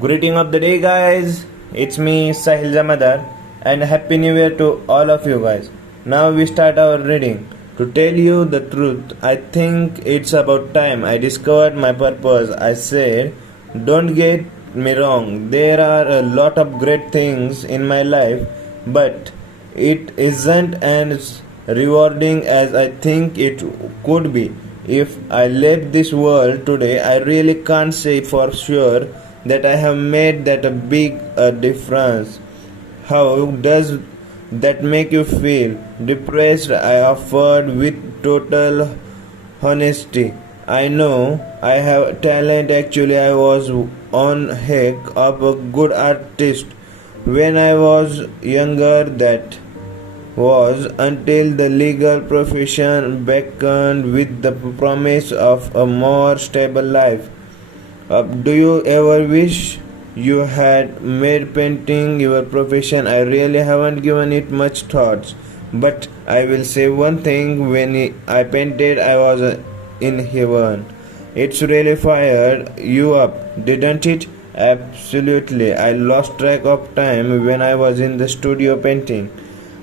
Greeting of the day, guys. It's me, Sahil Jamadar, and Happy New Year to all of you guys. Now we start our reading. To tell you the truth, I think it's about time I discovered my purpose. I said, don't get me wrong, there are a lot of great things in my life, but it isn't as rewarding as I think it could be. If I left this world today, I really can't say for sure that I have made that a big difference. How does that make you feel? Depressed, I offered with total honesty. I know I have talent. Actually, I was on heck of a good artist when I was younger. That was until the legal profession beckoned with the promise of a more stable life. Do you ever wish you had made painting your profession? I really haven't given it much thought, but I will say one thing: when I painted, I was in heaven. It's really fired you up, didn't it? Absolutely. I lost track of time when I was in the studio painting.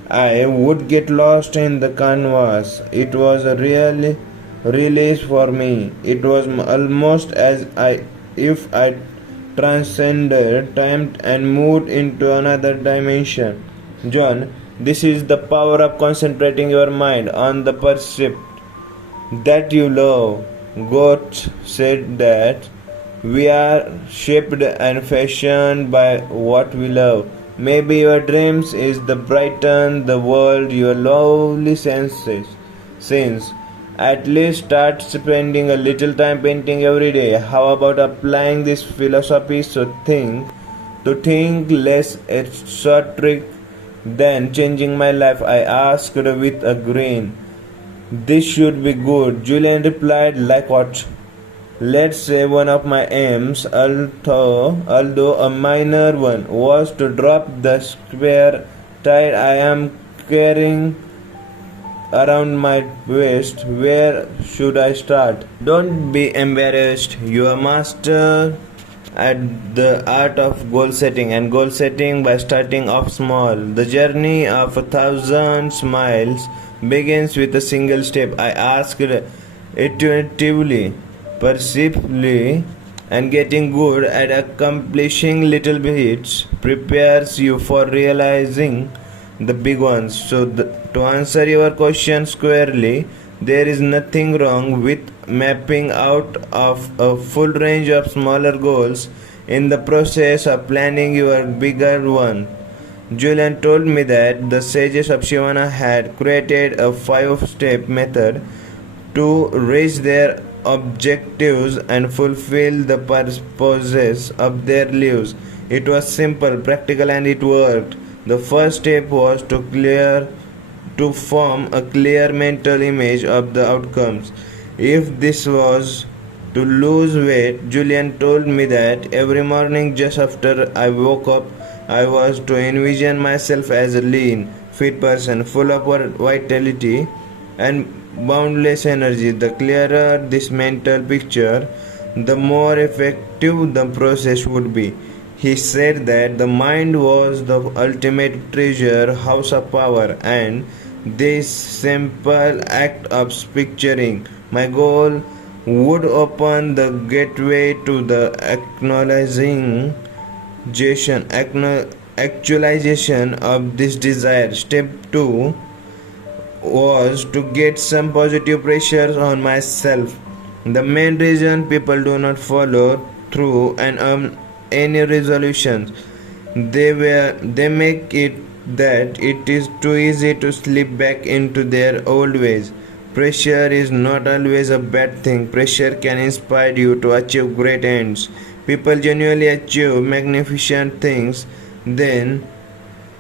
I would get lost in the canvas. It was a really release for me. It was almost as if I transcended time and moved into another dimension. John, this is the power of concentrating your mind on the pursuit that you love. Goethe said that we are shaped and fashioned by what we love. Maybe your dreams is the brighten the world your lovely senses. Since at least start spending a little time painting every day. How about applying this philosophy to think less exotic than changing my life? I asked with a grin. This should be good. Julian replied, like what? Let's say one of my aims, although a minor one, was to drop the spare tire I am carrying around my waist. Where should I start? Don't be embarrassed. You are master at the art of goal setting, and goal setting by starting off small. The journey of 1,000 miles begins with a single step. I asked intuitively, perceptively, and getting good at accomplishing little bits prepares you for realizing the big ones. So, to answer your question squarely, there is nothing wrong with mapping out of a full range of smaller goals in the process of planning your bigger one. Julian told me that the sages of Shivana had created a 5-step method to reach their objectives and fulfill the purposes of their lives. It was simple, practical, and it worked. The first step was to form a clear mental image of the outcomes. If this was to lose weight, Julian told me that every morning just after I woke up, I was to envision myself as a lean, fit person, full of vitality and boundless energy. The clearer this mental picture, the more effective the process would be. He said that the mind was the ultimate treasure house of power, and this simple act of picturing my goal would open the gateway to the actualization of this desire. Step 2 was to get some positive pressures on myself. The main reason people do not follow through and any resolutions they make it that it is too easy to slip back into their old ways. Pressure is not always a bad thing. Pressure can inspire you to achieve great ends. People genuinely achieve magnificent things, then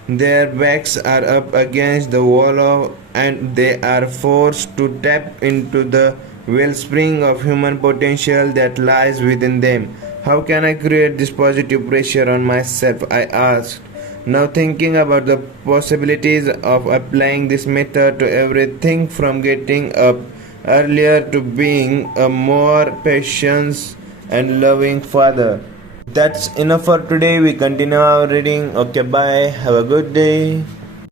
their backs are up against the wall and they are forced to tap into the wellspring of human potential that lies within them. How can I create this positive pressure on myself? I asked. Now thinking about the possibilities of applying this method to everything from getting up earlier to being a more patient and loving father. That's enough for today. We continue our reading. Okay, bye. Have a good day.